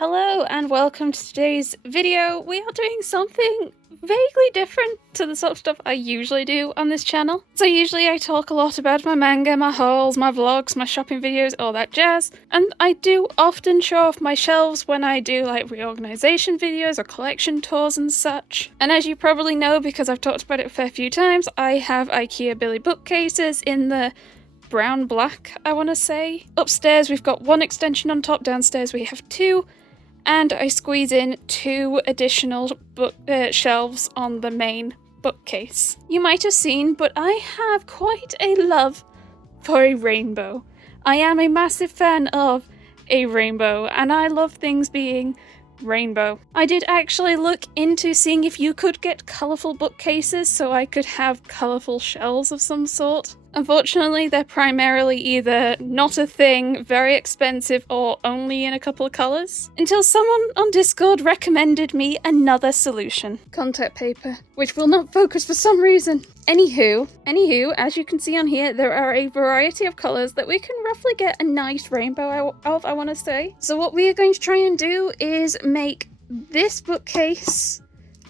Hello and welcome to today's video. We are doing something vaguely different to the sort of stuff I usually do on this channel. So usually I talk a lot about my manga, my hauls, my vlogs, my shopping videos, all that jazz. And I do often show off my shelves when I do like reorganization videos or collection tours and such. And as you probably know, because I've talked about it a fair few times, I have IKEA Billy bookcases in the brown black, I want to say. Upstairs we've got one extension on top, downstairs we have two. And I squeeze in two additional shelves on the main bookcase. You might have seen, but I have quite a love for a rainbow. I am a massive fan of a rainbow, and I love things being rainbow. I did actually look into seeing if you could get colourful bookcases so I could have colourful shelves of some sort. Unfortunately, they're primarily either not a thing, very expensive, or only in a couple of colours. Until someone on Discord recommended me another solution. Contact paper, which will not focus for some reason. Anywho, as you can see on here, there are a variety of colours that we can roughly get a nice rainbow out of, I want to say. So what we are going to try and do is make this bookcase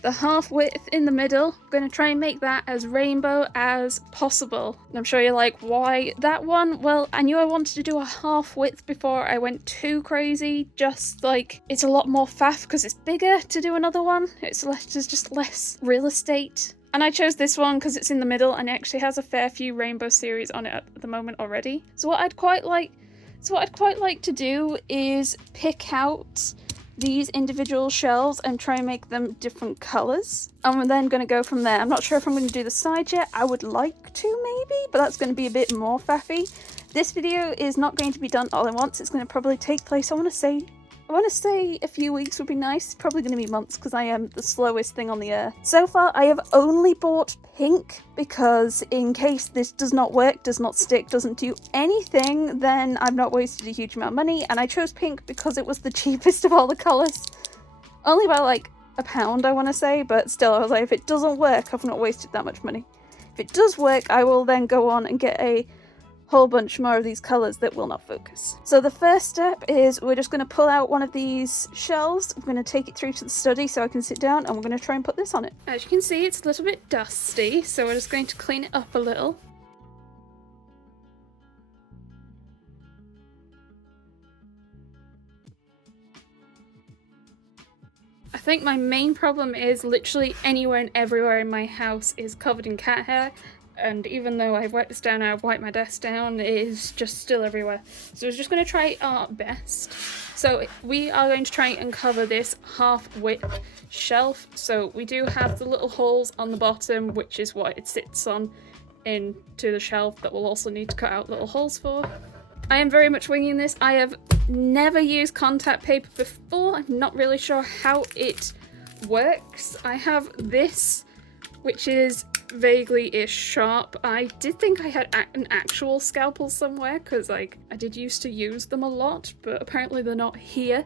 the half width in the middle. I'm going to try and make that as rainbow as possible. And I'm sure you're like, why that one? Well, I knew I wanted to do a half width before I went too crazy. Just like, it's a lot more faff because it's bigger to do another one. It's just less real estate. And I chose this one because it's in the middle and it actually has a fair few rainbow series on it at the moment already. So what I'd quite like to do is pick out these individual shelves and try and make them different colours. And we're then going to go from there. I'm not sure if I'm going to do the side yet. I would like to maybe, but that's going to be a bit more faffy. This video is not going to be done all at once. It's going to probably take place, I want to say a few weeks would be nice. It's probably going to be months because I am the slowest thing on the earth. So far, I have only bought pink because in case this does not work, does not stick, doesn't do anything, then I've not wasted a huge amount of money. And I chose pink because it was the cheapest of all the colours. Only by like £1, I want to say, but still, I was like, if it doesn't work, I've not wasted that much money. If it does work, I will then go on and get a whole bunch more of these colours that will not focus. So the first step is we're just going to pull out one of these shelves. I'm going to take it through to the study so I can sit down and we're going to try and put this on it. As you can see, it's a little bit dusty, so we're just going to clean it up a little. I think my main problem is literally anywhere and everywhere in my house is covered in cat hair. And even though I've wiped this down, I've wiped my desk down, it is just still everywhere. So we're just going to try our best. So we are going to try and cover this half width shelf. So we do have the little holes on the bottom, which is what it sits on into the shelf that we'll also need to cut out little holes for. I am very much winging this. I have never used contact paper before. I'm not really sure how it works. I have this, which is vaguely-ish sharp. I did think I had an actual scalpel somewhere because like I did used to use them a lot, but apparently they're not here.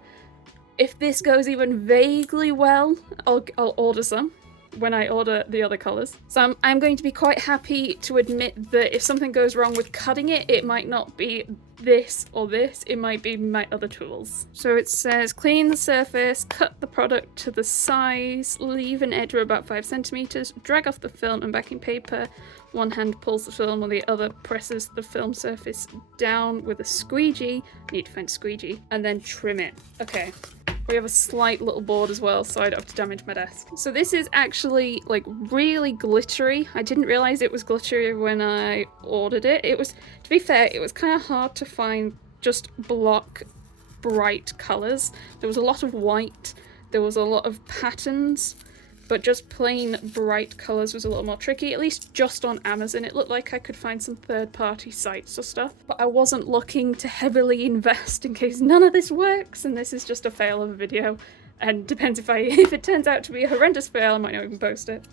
If this goes even vaguely well, I'll order some when I order the other colours. So I'm going to be quite happy to admit that if something goes wrong with cutting it, it might not be this or this, it might be my other tools. So it says clean the surface, cut the product to the size, leave an edge of about 5 centimeters, drag off the film and backing paper. One hand pulls the film while the other presses the film surface down with a squeegee. I need to find a squeegee. And then trim it. Okay. We have a slight little board as well, so I don't have to damage my desk. So this is actually like really glittery. I didn't realize it was glittery when I ordered it. It was, to be fair, it was kind of hard to find just block bright colors. There was a lot of white, there was a lot of patterns, but just plain bright colors was a little more tricky, at least just on Amazon. It looked like I could find some third-party sites or stuff, but I wasn't looking to heavily invest in case none of this works, and this is just a fail of a video. And depends if it turns out to be a horrendous fail, I might not even post it.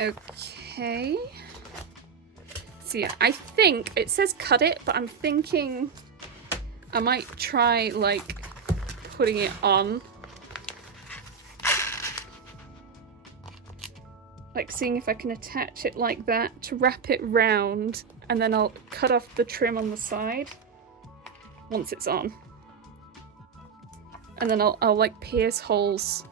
Okay. So yeah, I think it says cut it, but I'm thinking I might try like putting it on, like seeing if I can attach it like that to wrap it round, and then I'll cut off the trim on the side. once it's on. And then I'll like pierce holes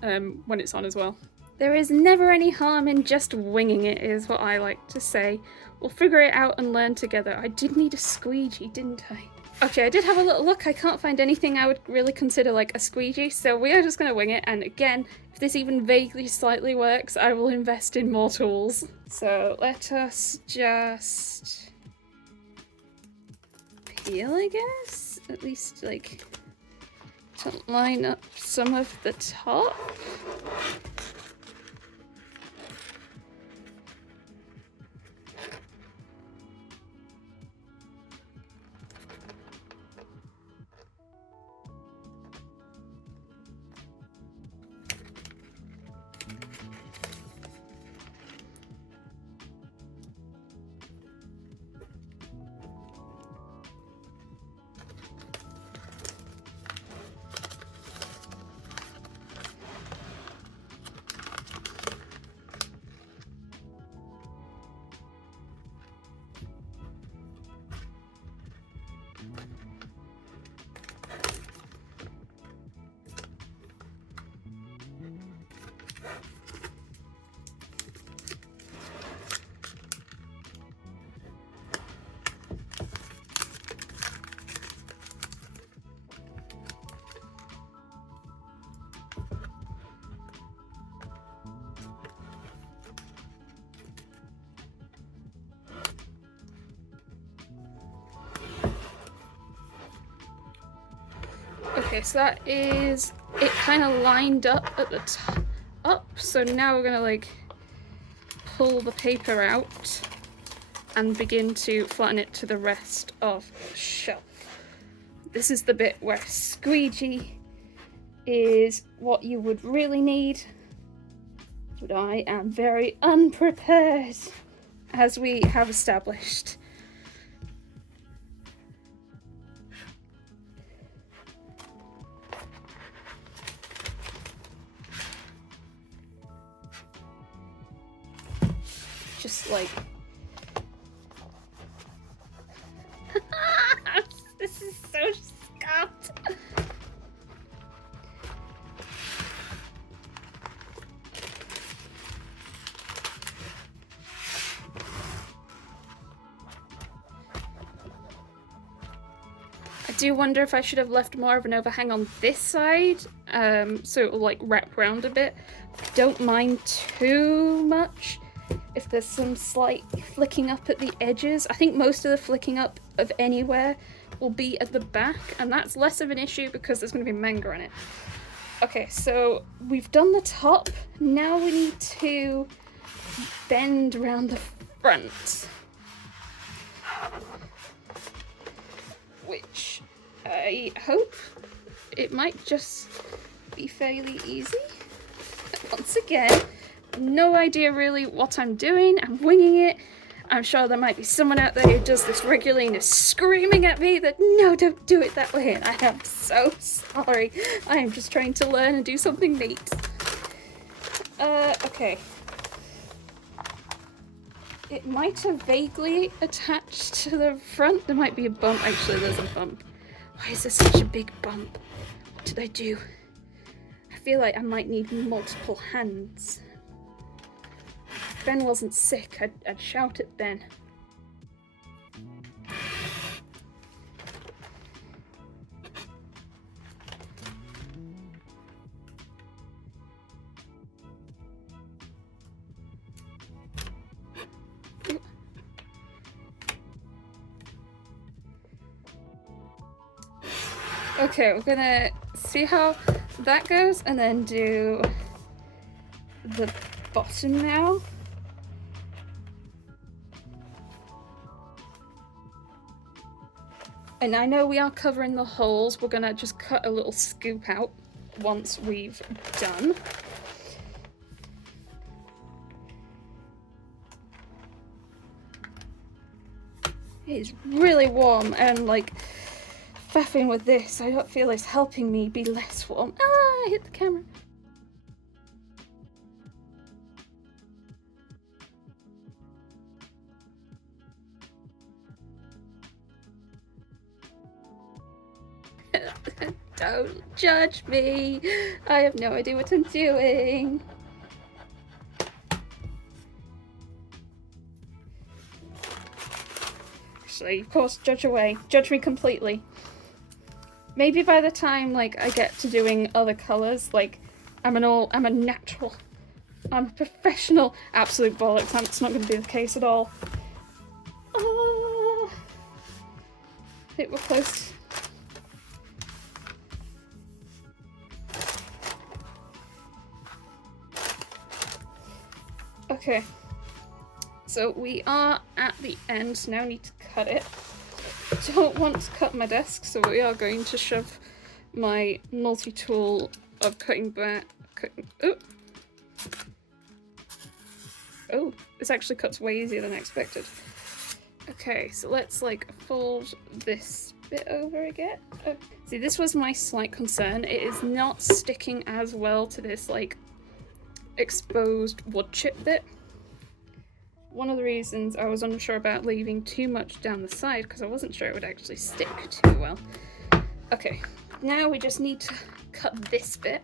when it's on as well. There is never any harm in just winging it, is what I like to say. We'll figure it out and learn together. I did need a squeegee, didn't I? Okay, I did have a little look. I can't find anything I would really consider like a squeegee, so we are just gonna wing it. And again, if this even vaguely slightly works, I will invest in more tools. So let us just peel, I guess? At least like to line up some of the top. Okay, so that is it kind of lined up at the top. So now we're gonna like pull the paper out and begin to flatten it to the rest of the shelf. This is the bit where squeegee is what you would really need, but I am very unprepared, as we have established. Just like this is so scuffed. I do wonder if I should have left more of an overhang on this side, so it will like wrap around a bit. Don't mind too much if there's some slight flicking up at the edges. I think most of the flicking up of anywhere will be at the back, and that's less of an issue because there's going to be manga on it. Okay, so we've done the top. Now we need to bend around the front, which I hope it might just be fairly easy. Once again, no idea really what I'm doing. I'm winging it. I'm sure there might be someone out there who does this regularly and is screaming at me that no, don't do it that way, and I am so sorry. I am just trying to learn and do something neat. Okay. It might have vaguely attached to the front. There might be a bump. Actually, there's a bump. Why is there such a big bump? What did I do? I feel like I might need multiple hands. If Ben wasn't sick, I'd shout at Ben. Okay, we're gonna see how that goes and then do the bottom now. And I know we are covering the holes. We're gonna just cut a little scoop out once we've done. It is really warm, and like faffing with this, I don't feel it's helping me be less warm. Ah, I hit the camera. Don't judge me. I have no idea what I'm doing. Actually, of course, judge away. Judge me completely. Maybe by the time, like, I get to doing other colours, like, I'm a natural. I'm a professional. Absolute bollocks. That's not going to be the case at all. Oh, I think we're close. Okay. So we are at the end. Now I need to cut it. Don't want to cut my desk, so we are going to shove my multi-tool of cutting back. Oh, this actually cuts way easier than I expected. Okay, so let's like fold this bit over again. Oh. See, this was my slight concern. It is not sticking as well to this like exposed wood chip bit. One of the reasons I was unsure about leaving too much down the side because I wasn't sure it would actually stick too well. Okay, now we just need to cut this bit,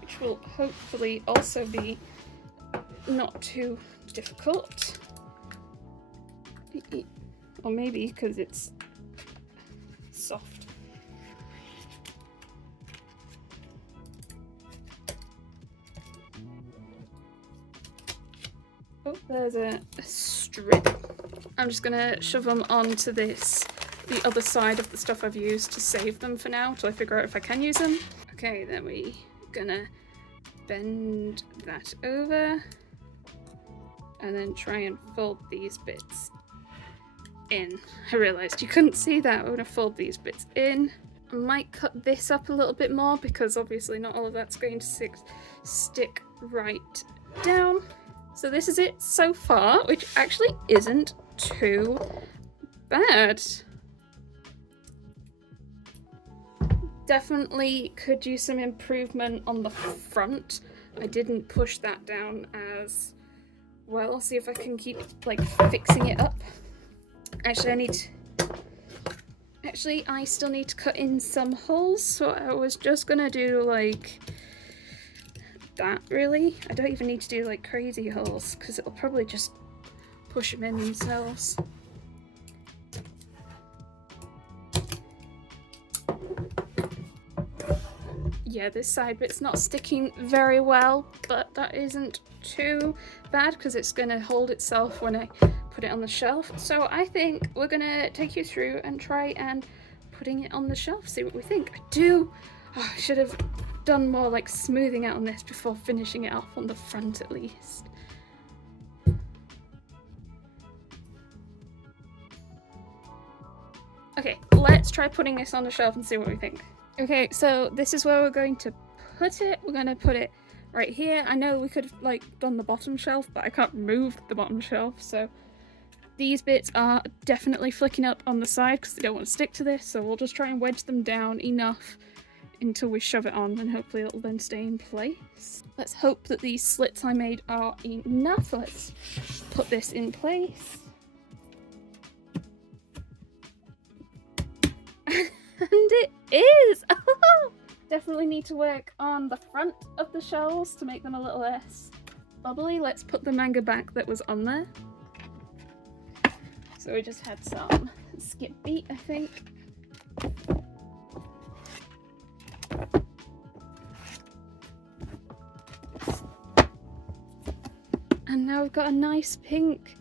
which will hopefully also be not too difficult. Or maybe because it's soft. Oh, there's a strip. I'm just gonna shove them onto the other side of the stuff I've used to save them for now till I figure out if I can use them. Okay, then we're gonna bend that over and then try and fold these bits in. I realised you couldn't see that. We're gonna fold these bits in. I might cut this up a little bit more because obviously not all of that's going to stick right down. So this is it so far, which actually isn't too bad. Definitely could use some improvement on the front. I didn't push that down as well. I'll see if I can keep like fixing it up. Actually, I still need to cut in some holes, so I was just gonna do like that really. I don't even need to do like crazy holes because it'll probably just push them in themselves. Yeah, this side bit's not sticking very well, but that isn't too bad because it's gonna hold itself when I put it on the shelf. So I think we're gonna take you through and try and putting it on the shelf, see what we think. I should have done more like smoothing out on this before finishing it off on the front at least. Okay, let's try putting this on the shelf and see what we think. Okay, so this is where we're going to put it. We're going to put it right here. I know we could have like done the bottom shelf, but I can't move the bottom shelf, so these bits are definitely flicking up on the side because they don't want to stick to this, so we'll just try and wedge them down enough until we shove it on, and hopefully it'll then stay in place. Let's hope that these slits I made are enough. Let's put this in place. And it is! Definitely need to work on the front of the shells to make them a little less bubbly. Let's put the manga back that was on there. So we just had some skip beat, I think. And now we've got a nice pink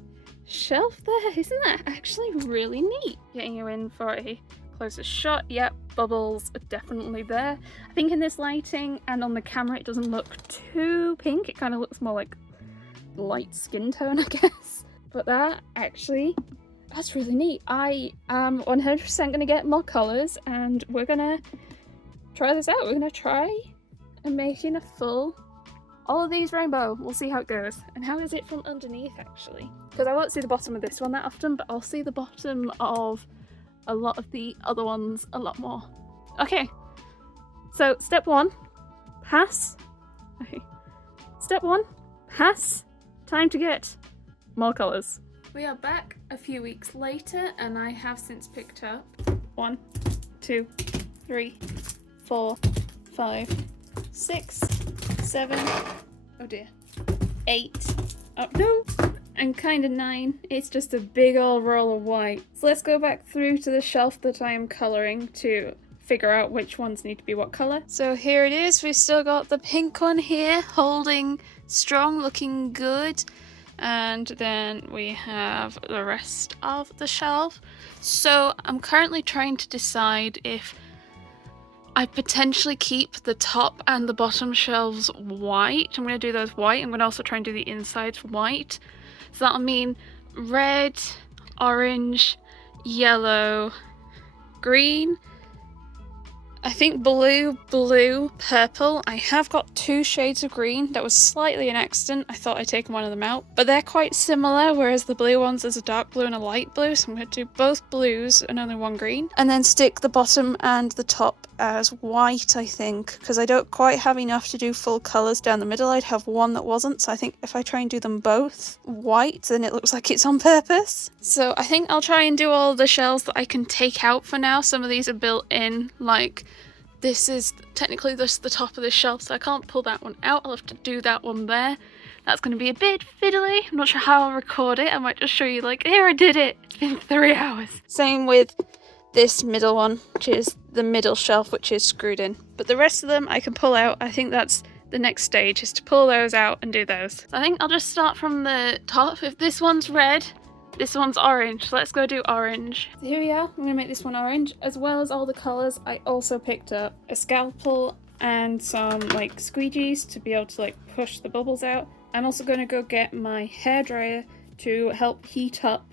shelf there. Isn't that actually really neat? Getting you in for a closer shot. Yep, bubbles are definitely there. I think in this lighting and on the camera it doesn't look too pink. It kind of looks more like light skin tone, I guess. But that's really neat. I am 100% going to get more colours and we're going to try this out. We're going to try and make in a full all of these rainbow. We'll see how it goes. And how is it from underneath actually? Because I won't see the bottom of this one that often, but I'll see the bottom of a lot of the other ones a lot more. Okay, so step one, pass. Okay, step one, pass. Time to get more colours. We are back a few weeks later and I have since picked up 1, 2, 3, 4, 5, 6, 7, oh dear, 8, oh no, and kind of 9. It's just a big old roll of white. So let's go back through to the shelf that I am colouring to figure out which ones need to be what colour. So here it is, we've still got the pink one here, holding strong, looking good. And then we have the rest of the shelf. So I'm currently trying to decide if I potentially keep the top and the bottom shelves white. I'm going to do those white. I'm going to also try and do the insides white. So that'll mean red, orange, yellow, green, I think blue, purple. I have got 2 shades of green. That was slightly an accident. I thought I'd taken one of them out. But they're quite similar, whereas the blue ones is a dark blue and a light blue. So I'm going to do both blues and only one green. And then stick the bottom and the top as white, I think. Because I don't quite have enough to do full colours down the middle. I'd have one that wasn't. So I think if I try and do them both white, then it looks like it's on purpose. So I think I'll try and do all the shells that I can take out for now. Some of these are built in, like... This is technically just the top of the shelf, so I can't pull that one out. I'll have to do that one there. That's going to be a bit fiddly. I'm not sure how I'll record it. I might just show you, like, here I did it. It's been 3 hours. Same with this middle one, which is the middle shelf, which is screwed in. But the rest of them I can pull out. I think that's the next stage, is to pull those out and do those. So I think I'll just start from the top. If this one's red, this one's orange, so let's go do orange. So here we are, I'm gonna make this one orange. As well as all the colours, I also picked up a scalpel and some like squeegees to be able to like push the bubbles out. I'm also gonna go get my hairdryer to help heat up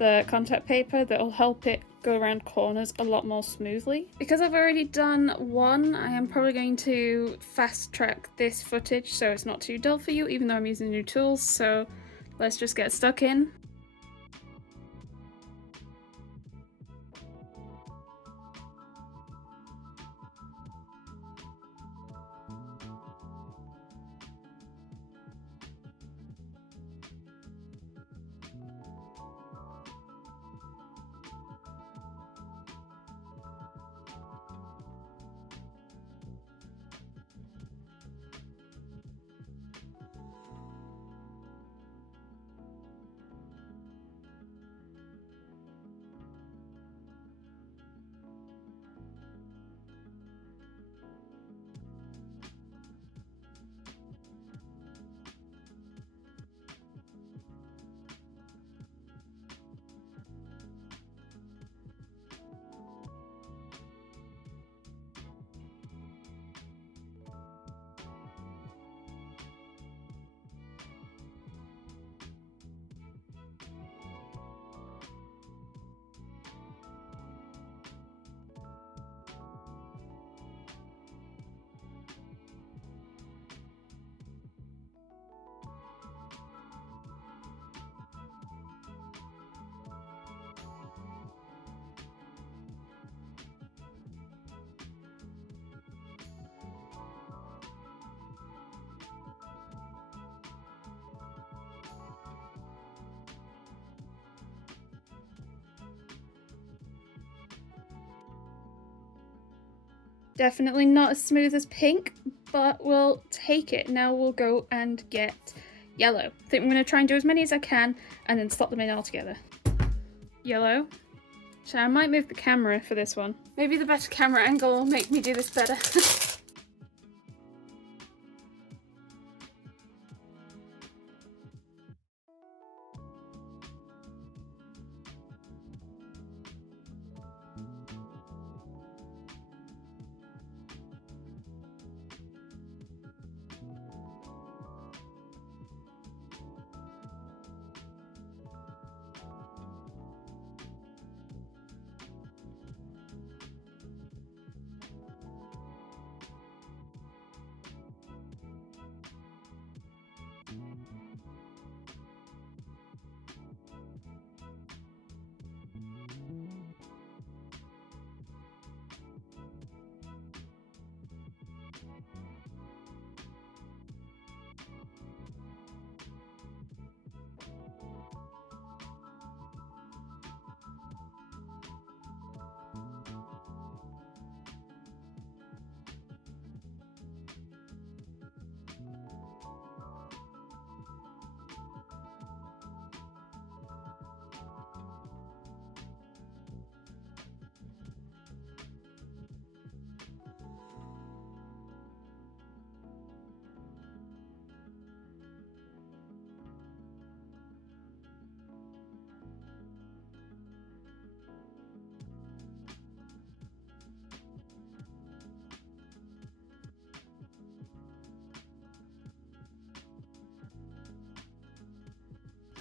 the contact paper that'll help it go around corners a lot more smoothly. Because I've already done one, I am probably going to fast track this footage so it's not too dull for you, even though I'm using new tools, so let's just get stuck in. Definitely not as smooth as pink, but we'll take it. Now we'll go and get yellow. I think I'm going to try and do as many as I can and then slot them in all together. Yellow. So I might move the camera for this one. Maybe the better camera angle will make me do this better.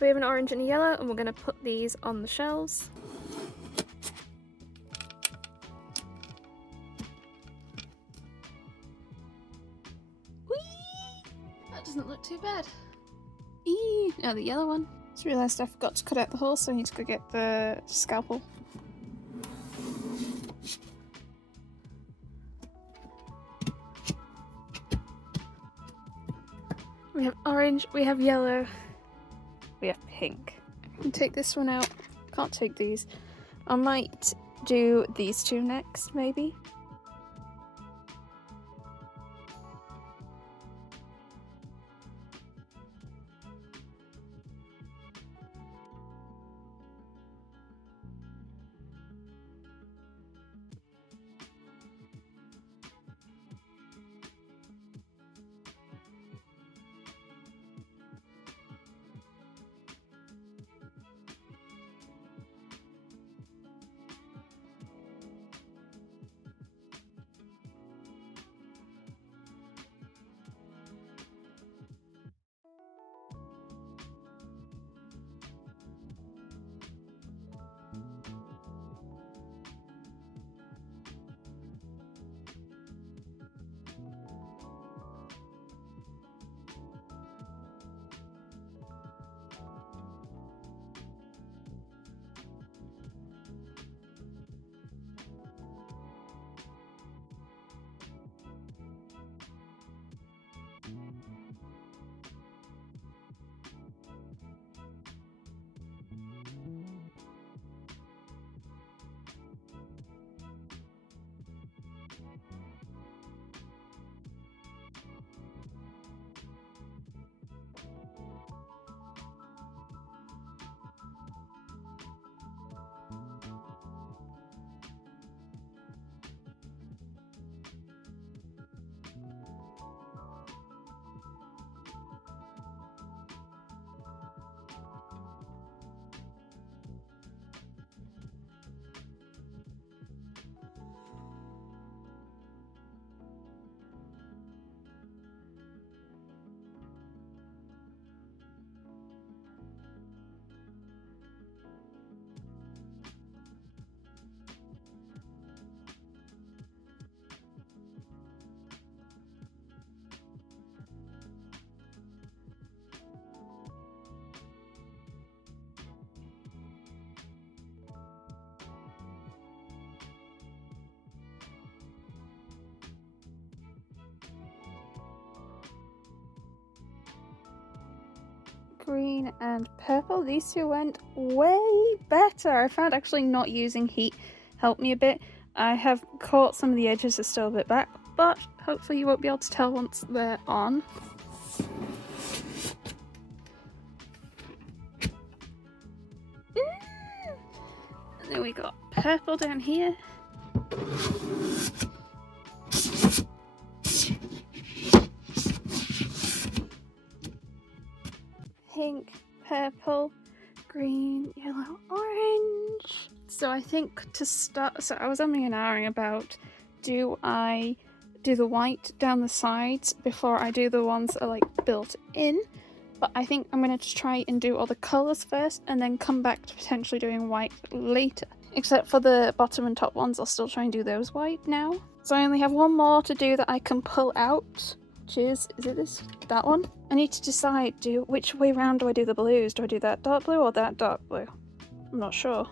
We have an orange and a yellow, and we're going to put these on the shelves. Whee! That doesn't look too bad. Eee! Now the yellow one. Just realised I forgot to cut out the hole, so I need to go get the scalpel. We have orange, we have yellow, we have pink. I can take this one out. Can't take these. I might do these two next, maybe. Green and purple. These two went way better. I found actually not using heat helped me a bit. I have caught some of the edges are still a bit back, but hopefully you won't be able to tell once they're on. And then we got purple down here. Pink, purple, green, yellow, orange. So I think to start, so I was umming and ahhing about, do I do the white down the sides before I do the ones that are like built in? But I think I'm going to just try and do all the colours first and then come back to potentially doing white later. Except for the bottom and top ones, I'll still try and do those white now. So I only have one more to do that I can pull out. Which is it this? That one? I need to decide, which way round do I do the blues? Do I do that dark blue or that dark blue? I'm not sure.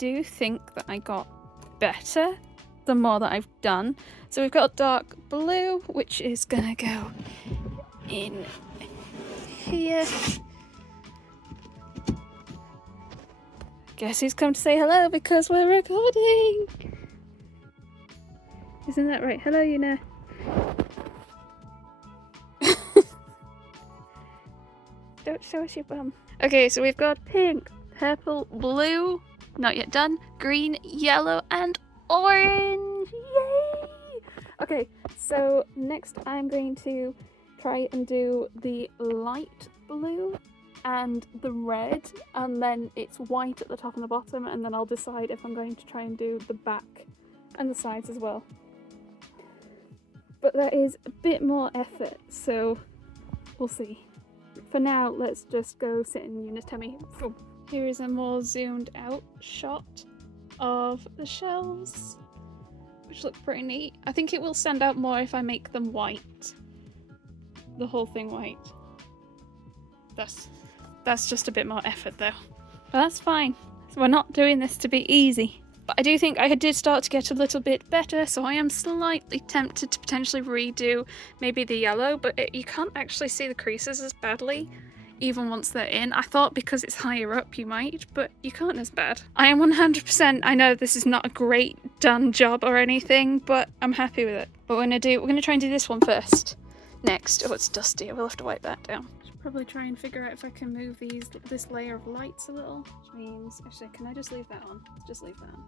do think that I got better the more that I've done. So we've got dark blue, which is gonna go in here. Guess who's come to say hello because we're recording? Isn't that right? Hello, Una. Don't show us your bum. Okay, so we've got pink, purple, blue, not yet done, green, yellow, and orange. Yay! Okay, so next I'm going to try and do the light blue and the red, and then it's white at the top and the bottom, and then I'll decide if I'm going to try and do the back and the sides as well. But that is a bit more effort, so we'll see. For now, let's just go sit in Una's tummy. Oh. Here is a more zoomed out shot of the shelves, which look pretty neat. I think it will stand out more if I make them white. The whole thing white. That's just a bit more effort though. But that's fine. We're not doing this to be easy. But I do think I did start to get a little bit better, so I am slightly tempted to potentially redo maybe the yellow, but you can't actually see the creases as badly, even once they're in. I thought because it's higher up you might, but you can't as bad. I am 100%, I know this is not a great done job or anything, but I'm happy with it. But we're gonna try and do this one first. Next. Oh, it's dusty, I will have to wipe that down. Probably try and figure out if I can move this layer of lights a little, which means, actually, can I just leave that on? Just leave that on.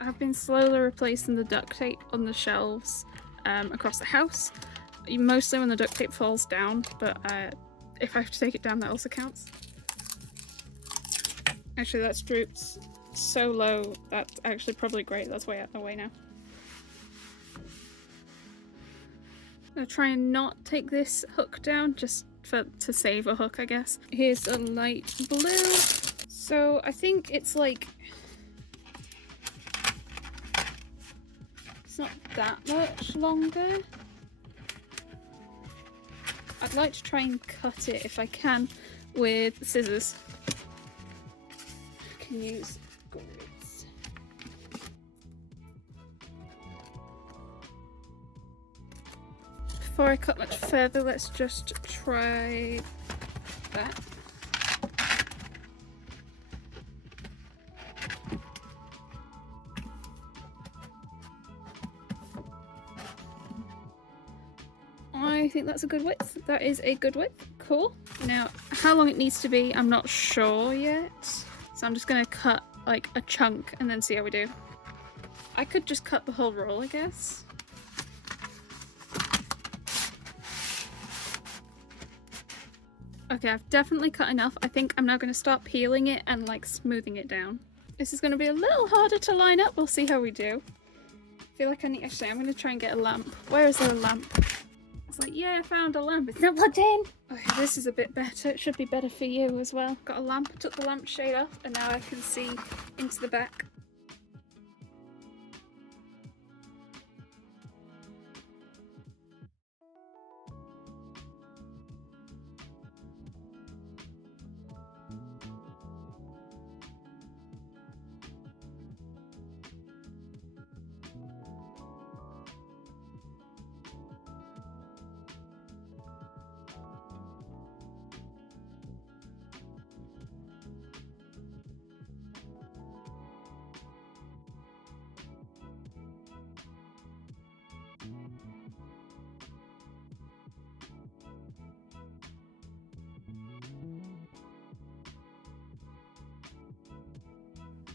I've been slowly replacing the duct tape on the shelves across the house, mostly when the duct tape falls down, but if I have to take it down that also counts. Actually, that's drooped so low, that's actually probably great, that's way out of the way now. I'll try and not take this hook down just to save a hook, I guess. Here's a light blue. So I think it's like, it's not that much longer. I'd like to try and cut it if I can with scissors. I can use grids. Before I cut much further, let's just try that. I think that's a good width. That is a good width. Cool. Now, how long it needs to be, I'm not sure yet. So I'm just going to cut like a chunk and then see how we do. I could just cut the whole roll, I guess. Okay, I've definitely cut enough. I think I'm now going to start peeling it and like smoothing it down. This is going to be a little harder to line up. We'll see how we do. I feel like actually, I'm going to try and get a lamp. Where is there a lamp? It's like, yeah, I found a lamp. It's not plugged in. Okay, this is a bit better. It should be better for you as well. Got a lamp, took the lampshade off, and now I can see into the back.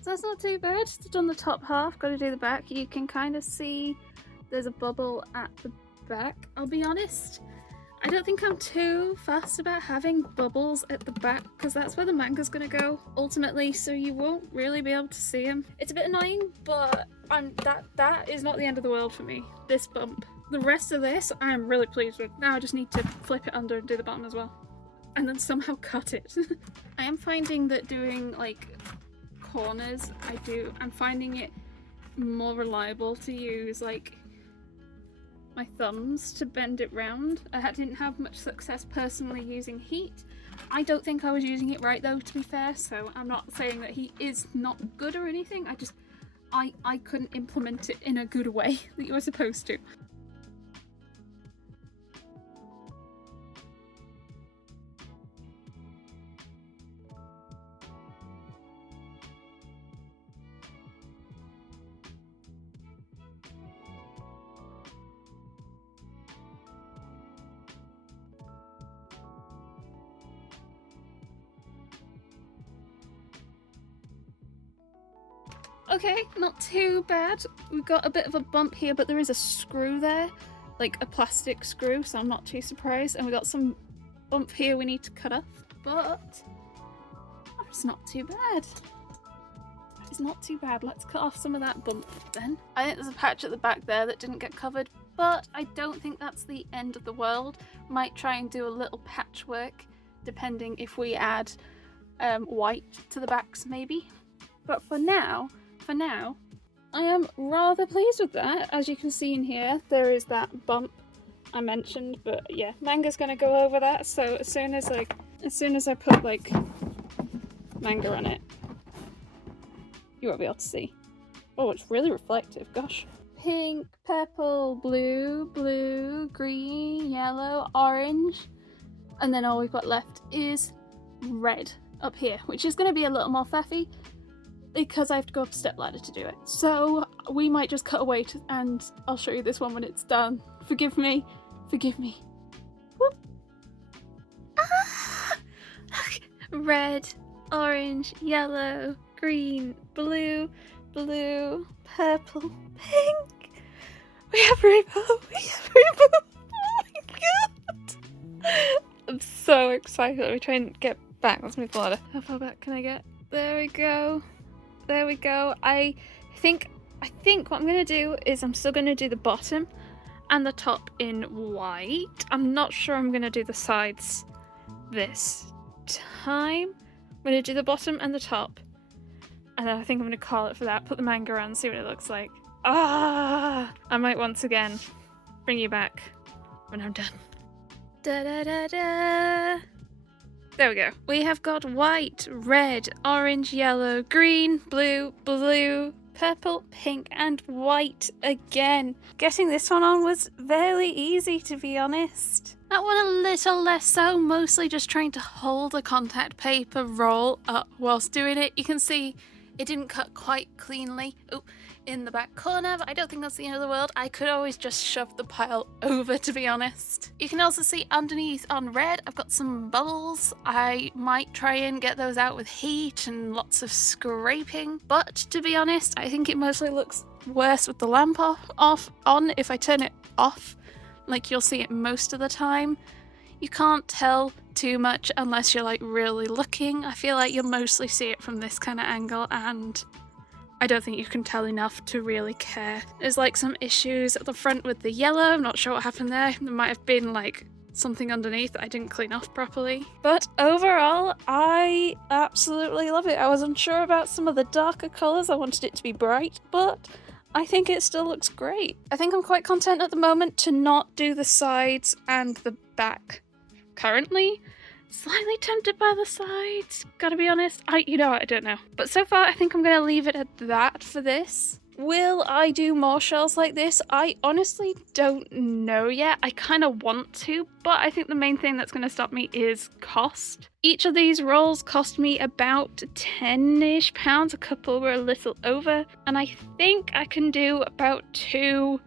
So that's not too bad. Just done the top half, got to do the back. You can kind of see there's a bubble at the back. I'll be honest, I don't think I'm too fussed about having bubbles at the back because that's where the manga's gonna go ultimately, so you won't really be able to see them. It's a bit annoying, but that is not the end of the world for me, this bump. The rest of this I'm really pleased with. Now I just need to flip it under and do the bottom as well. And then somehow cut it. I am finding that doing like corners, I'm finding it more reliable to use like my thumbs to bend it round. I didn't have much success personally using heat. I don't think I was using it right though, to be fair, so I'm not saying that heat is not good or anything. I couldn't implement it in a good way that you were supposed to. Okay, not too bad. We've got a bit of a bump here, but there is a screw there, like a plastic screw, so I'm not too surprised. And we got some bump here we need to cut off, but it's not too bad. It's not too bad. Let's cut off some of that bump then. I think there's a patch at the back there that didn't get covered, but I don't think that's the end of the world. Might try and do a little patchwork, depending if we add white to the backs maybe. But for now, I am rather pleased with that. As you can see in here, there is that bump I mentioned, but yeah, Manga's gonna go over that, so as soon as I put like Manga on it, you won't be able to see. Oh, it's really reflective, gosh. Pink, purple, blue, blue, green, yellow, orange, and then all we've got left is red up here, which is gonna be a little more faffy, because I have to go up a step ladder to do it. So we might just cut away and I'll show you this one when it's done. Forgive me. Forgive me. Whoop. Ah! Red, orange, yellow, green, blue, blue, purple, pink. We have rainbow. We have rainbow. Oh my god. I'm so excited. Let me try and get back. Let's move the ladder. How far back can I get? There we go. There we go. I think what I'm going to do is I'm still going to do the bottom and the top in white. I'm not sure I'm going to do the sides this time. I'm going to do the bottom and the top. And then I think I'm going to call it for that. Put the manga on, see what it looks like. Ah! I might once again bring you back when I'm done. Da da da da! There we go. We have got white, red, orange, yellow, green, blue, blue, purple, pink, and white again. Getting this one on was very easy, to be honest. That one a little less so, mostly just trying to hold the contact paper roll up whilst doing it. You can see it didn't cut quite cleanly in the back corner, but I don't think that's the end of the world. I could always just shove the pile over, to be honest. You can also see underneath on red, I've got some bubbles. I might try and get those out with heat and lots of scraping, but to be honest, I think it mostly looks worse with the lamp on. If I turn it off, like you'll see it most of the time. You can't tell too much unless you're like really looking. I feel like you'll mostly see it from this kind of angle, and I don't think you can tell enough to really care. There's like some issues at the front with the yellow. I'm not sure what happened there. There might have been like something underneath that I didn't clean off properly. But overall, I absolutely love it. I was unsure about some of the darker colours. I wanted it to be bright, but I think it still looks great. I think I'm quite content at the moment to not do the sides and the back currently. Slightly tempted by the sides, gotta be honest. I don't know. But so far, I think I'm gonna leave it at that for this. Will I do more shells like this? I honestly don't know yet. I kind of want to, but I think the main thing that's going to stop me is cost. Each of these rolls cost me about 10-ish pounds. A couple were a little over, and I think I can do about 2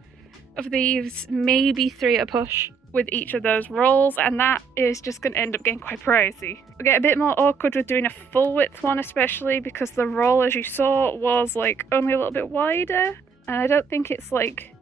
of these, maybe 3 at a push with each of those rolls, and that is just going to end up getting quite pricey. I'll get a bit more awkward with doing a full width one, especially because the roll, as you saw, was like only a little bit wider, and I don't think it's like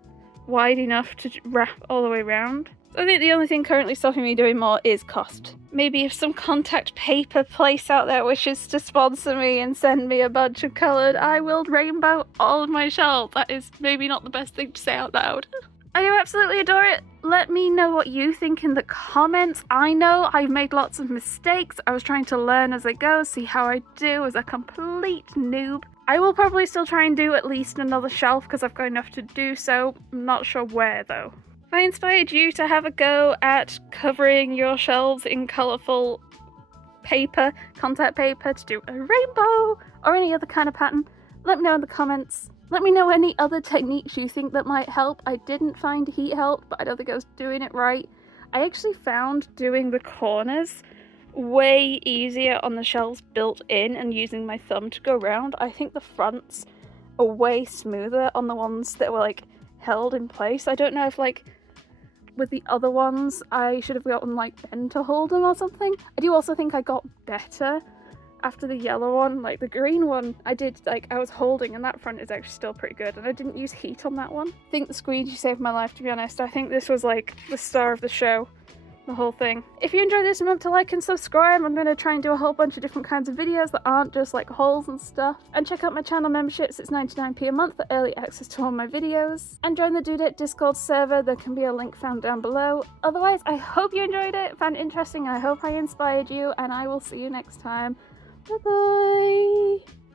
wide enough to wrap all the way around. So I think the only thing currently stopping me doing more is cost. Maybe if some contact paper place out there wishes to sponsor me and send me a bunch of coloured, I will rainbow all of my shells. That is maybe not the best thing to say out loud. I do absolutely adore it. Let me know what you think in the comments. I know I've made lots of mistakes. I was trying to learn as I go, see how I do as a complete noob. I will probably still try and do at least another shelf because I've got enough to do so. I'm not sure where though. If I inspired you to have a go at covering your shelves in colourful paper, contact paper, to do a rainbow or any other kind of pattern, let me know in the comments. Let me know any other techniques you think that might help. I didn't find heat help, but I don't think I was doing it right. I actually found doing the corners way easier on the shelves built in and using my thumb to go around. I think the fronts are way smoother on the ones that were like held in place. I don't know if like with the other ones I should have gotten like Ben to hold them or something. I do also think I got better after the yellow one. Like the green one I did, like I was holding, and that front is actually still pretty good, and I didn't use heat on that one. I think the squeegee saved my life, to be honest. I think this was like the star of the show, the whole thing. If you enjoyed this, remember to like and subscribe. I'm going to try and do a whole bunch of different kinds of videos that aren't just like hauls and stuff. And check out my channel memberships, it's 99p a month for early access to all my videos. And join the Dudette Discord server, there can be a link found down below. Otherwise, I hope you enjoyed it, found it interesting, I hope I inspired you, and I will see you next time. Bye bye!